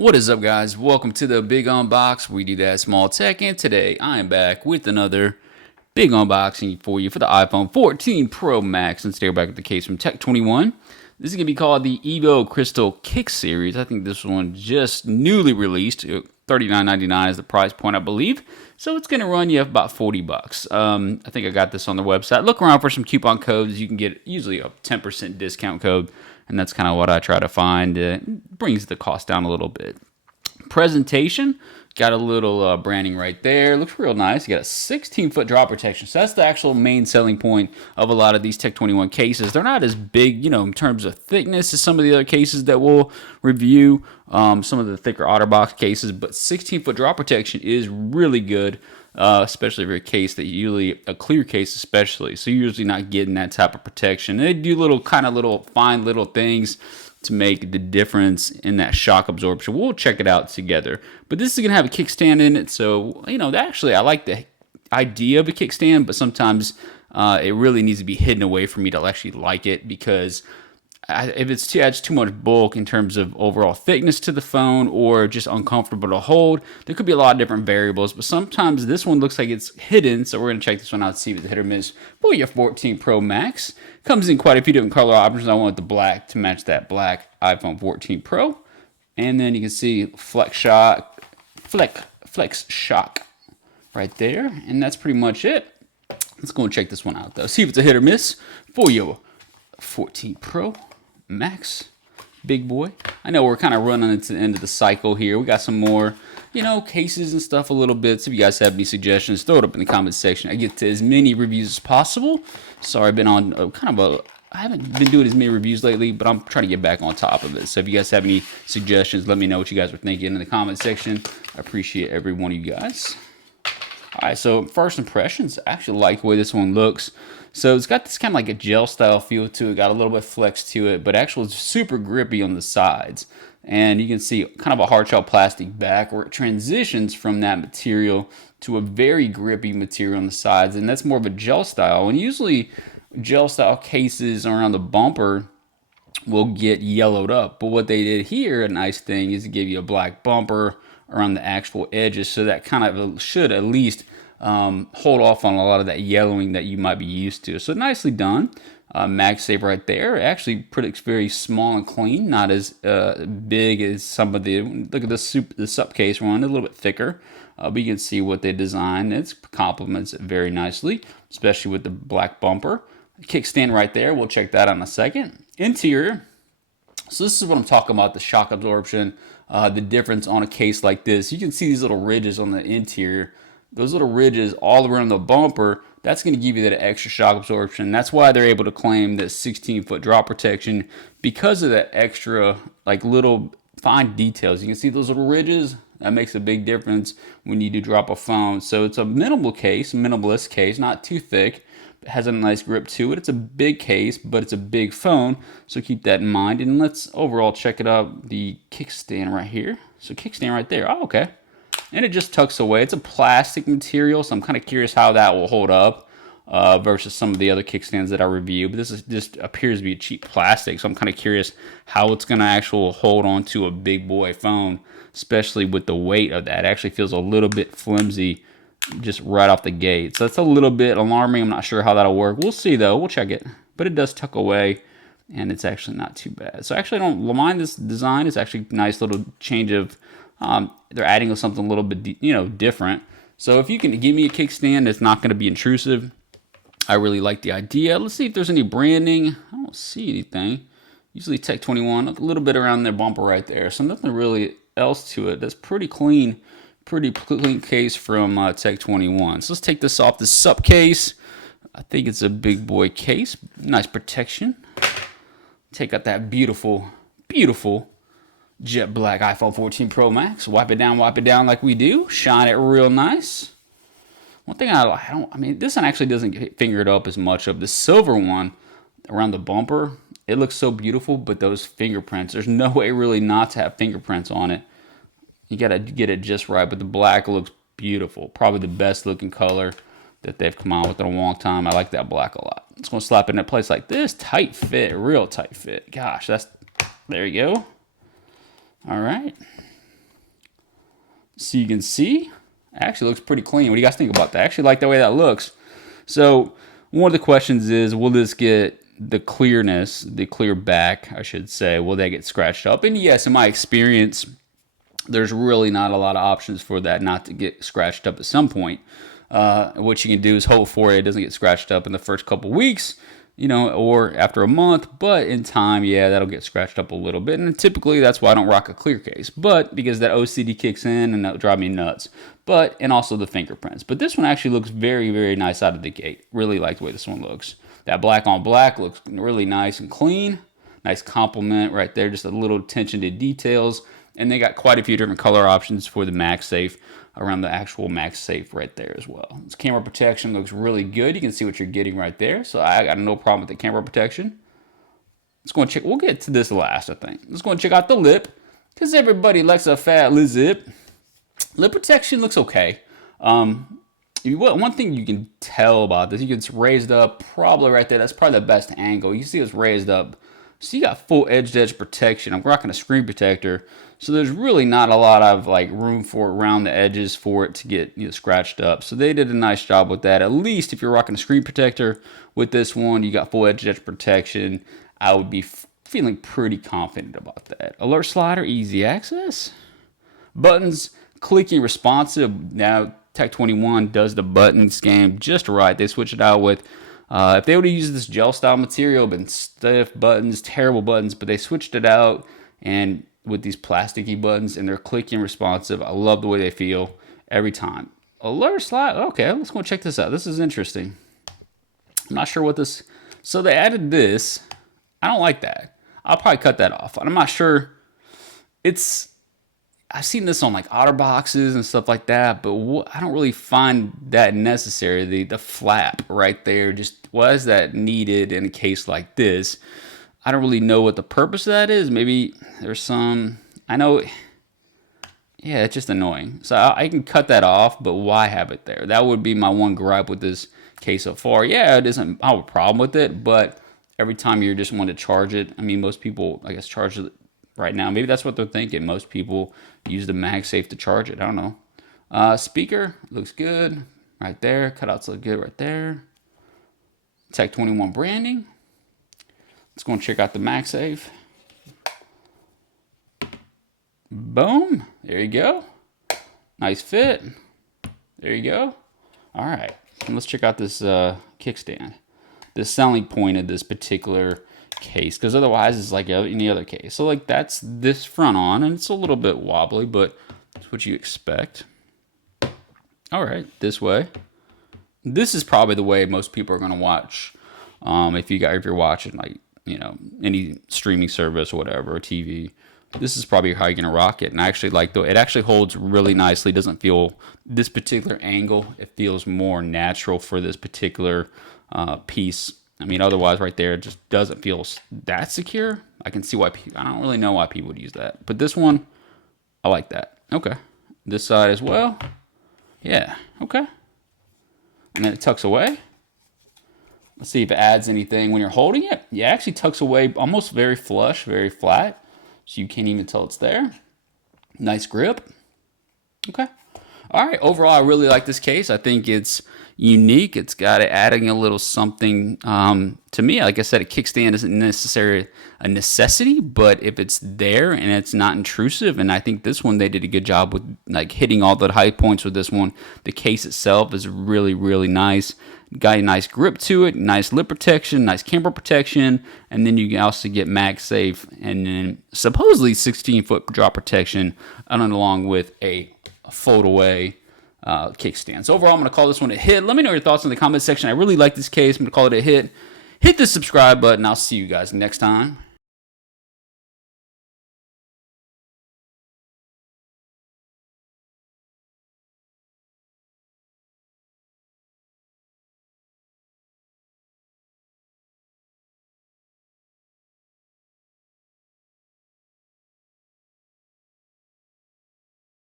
What is up, guys? Welcome to the big unbox. We do that small tech, and today I am back with another big unboxing for you for the iPhone 14 Pro Max. And stay back at the case from Tech 21. This is going to be called the Evo Crystal Kick Series. I think this one just newly released. $39.99 is the price point, I believe. So it's going to run you about 40 bucks. I think I got this on the website. Look around for some coupon codes. You can get usually a 10% discount code, and that's kind of what I try to find. It brings the cost down a little bit. Presentation, got a little branding right there. Looks real nice. You got a 16-foot drop protection. So that's the actual main selling point of a lot of these Tech 21 cases. They're not as big, in terms of thickness as some of the other cases that we'll review, some of the thicker OtterBox cases, but 16-foot drop protection is really good, especially for a case that usually, a clear case especially. So you're usually not getting that type of protection. They do little fine little things to make the difference in that shock absorption. We'll check it out together. But this is going to have a kickstand in it, so, actually I like the idea of a kickstand, but sometimes it really needs to be hidden away for me to actually like it, because if it adds too much bulk in terms of overall thickness to the phone or just uncomfortable to hold, there could be a lot of different variables, but sometimes this one looks like it's hidden, so we're going to check this one out to see if it's hit or miss for your 14 Pro Max. Comes in quite a few different color options. I want the black to match that black iPhone 14 Pro. And then you can see Flex Shock right there, and that's pretty much it. Let's go and check this one out, though. See if it's a hit or miss for your 14 Pro Max, big boy. I know we're kind of running into the end of the cycle here. We got some more, cases and stuff a little bit. So if you guys have any suggestions, throw it up in the comment section. I get to as many reviews as possible. Sorry, I've been on I haven't been doing as many reviews lately, but I'm trying to get back on top of it. So if you guys have any suggestions, let me know what you guys were thinking in the comment section. I appreciate every one of you guys. All right, so first impressions, I actually like the way this one looks. So it's got this kind of like a gel style feel to it, got a little bit of flex to it, but actually it's super grippy on the sides. And you can see kind of a hard shell plastic back where it transitions from that material to a very grippy material on the sides, and that's more of a gel style. And usually gel style cases around the bumper will get yellowed up, but what they did here, a nice thing, is to give you a black bumper around the actual edges, so that kind of should at least hold off on a lot of that yellowing that you might be used to. So nicely done. MagSafe right there. Actually pretty very small and clean, not as big as some of the, look at the sup case one, a little bit thicker. But you can see what they designed. It complements it very nicely, especially with the black bumper. Kickstand right there. We'll check that out in a second. Interior. So this is what I'm talking about, the shock absorption, the difference on a case like this. You can see these little ridges on the interior. Those little ridges all around the bumper, that's going to give you that extra shock absorption. That's why they're able to claim this 16-foot drop protection, because of that extra, little fine details. You can see those little ridges. That makes a big difference when you do drop a phone. So it's a minimalist case, not too thick. It has a nice grip to it. It's a big case, but it's a big phone, so keep that in mind. And let's overall check it out. The kickstand right here. So kickstand right there. Oh, okay. And it just tucks away. It's a plastic material, so I'm kind of curious how that will hold up versus some of the other kickstands that I review. But this just appears to be a cheap plastic, so I'm kind of curious how it's going to actually hold on to a big boy phone, especially with the weight of that. It actually feels a little bit flimsy just right off the gate. So that's a little bit alarming. I'm not sure how that'll work. We'll see, though. We'll check it. But it does tuck away, and it's actually not too bad. So actually, I don't mind this design. It's actually a nice little change of... they're adding something a little bit, different. So if you can give me a kickstand that's not going to be intrusive, I really like the idea. Let's see if there's any branding. I don't see anything. Usually Tech 21, look a little bit around their bumper right there. So nothing really else to it. That's pretty clean case from Tech 21. So let's take this off the sup case. I think it's a big boy case. Nice protection. Take out that beautiful jet black iPhone 14 Pro Max. Wipe it down like we do. Shine it real nice. One thing this one actually doesn't get fingered up as much of the silver one around the bumper. It looks so beautiful, but those fingerprints, there's no way really not to have fingerprints on it. You gotta get it just right, but the black looks beautiful. Probably the best looking color that they've come out with in a long time. I like that black a lot. It's gonna slap it in a place like this. Tight fit, real tight fit. Gosh, there you go. All right. So you can see, it actually looks pretty clean. What do you guys think about that? I actually like the way that looks. So one of the questions is, will this get the clearness, the clear back, I should say, will that get scratched up? And yes, in my experience, there's really not a lot of options for that not to get scratched up at some point. What you can do is hope for it doesn't get scratched up in the first couple weeks, you know, or after a month, but in time, yeah, that'll get scratched up a little bit. And typically that's why I don't rock a clear case, but because that OCD kicks in and that'll drive me nuts. But, and also the fingerprints. But this one actually looks very, very nice out of the gate. Really like the way this one looks. That black on black looks really nice and clean. Nice compliment right there, just a little attention to details. And they got quite a few different color options for the MagSafe around the actual MagSafe right there as well. This camera protection looks really good. You can see what you're getting right there. So I got no problem with the camera protection. Let's go and check. We'll get to this last, I think. Let's go and check out the lip, because everybody likes a fat lip. Lip protection looks okay. One thing you can tell about this, it's raised up probably right there. That's probably the best angle. You see it's raised up. So you got full edge-to-edge protection. I'm rocking a screen protector. So there's really not a lot of like room for around the edges for it to get, you know, scratched up. So they did a nice job with that. At least if you're rocking a screen protector with this one, you got full edge-to-edge protection. I would be feeling pretty confident about that. Alert slider, easy access. Buttons, clicky responsive. Now Tech 21 does the buttons game just right. They switch it out with, if they would have used this gel style material, been stiff buttons, terrible buttons, but they switched it out and with these plasticky buttons, and they're clicky and responsive. I love the way they feel every time. Alert slide. Okay, let's go check this out. This is interesting. I'm not sure what this. So they added this. I don't like that. I'll probably cut that off. I'm not sure. I've seen this on like OtterBoxes and stuff like that, but I don't really find that necessary. The flap right there, just why is that needed in a case like this? I don't really know what the purpose of that is. Maybe there's some, I know, yeah, it's just annoying. So I can cut that off, but why have it there? That would be my one gripe with this case so far. Yeah, it doesn't, I have a problem with it, but every time you just want to charge it, I mean, most people, I guess, charge it right now. Maybe that's what they're thinking. Most people use the MagSafe to charge it. I don't know. Speaker looks good right there. Cutouts look good right there. Tech 21 branding. Let's go and check out the MagSafe. Boom. There you go. Nice fit. There you go. All right. And let's check out this kickstand. The selling point of this particular case, because otherwise it's like any other case. So like that's this front on, and it's a little bit wobbly, but that's what you expect. All right, this way. This is probably the way most people are going to watch. If you're watching like, you know, any streaming service or whatever, or TV, this is probably how you're going to rock it. And I actually like it actually holds really nicely. It doesn't feel this particular angle. It feels more natural for this particular piece. I mean, otherwise right there, it just doesn't feel that secure. I can see why I don't really know why people would use that. But this one, I like that. Okay. This side as well. Yeah. Okay. And then it tucks away. Let's see if it adds anything when you're holding it. Yeah, it actually tucks away almost very flush, very flat. So you can't even tell it's there. Nice grip. Okay. All right. Overall, I really like this case. I think it's unique. It's got it adding a little something to me. Like I said, a kickstand isn't necessarily a necessity, but if it's there and it's not intrusive, and I think this one they did a good job with like hitting all the high points with this one. The case itself is really, really nice. Got a nice grip to it, nice lip protection, nice camera protection, and then you can also get MagSafe and then supposedly 16-foot drop protection, and along with a fold away kickstand. So overall, I'm going to call this one a hit. Let me know your thoughts in the comment section. I really like this case. I'm going to call it a hit. Hit the subscribe button. I'll see you guys next time.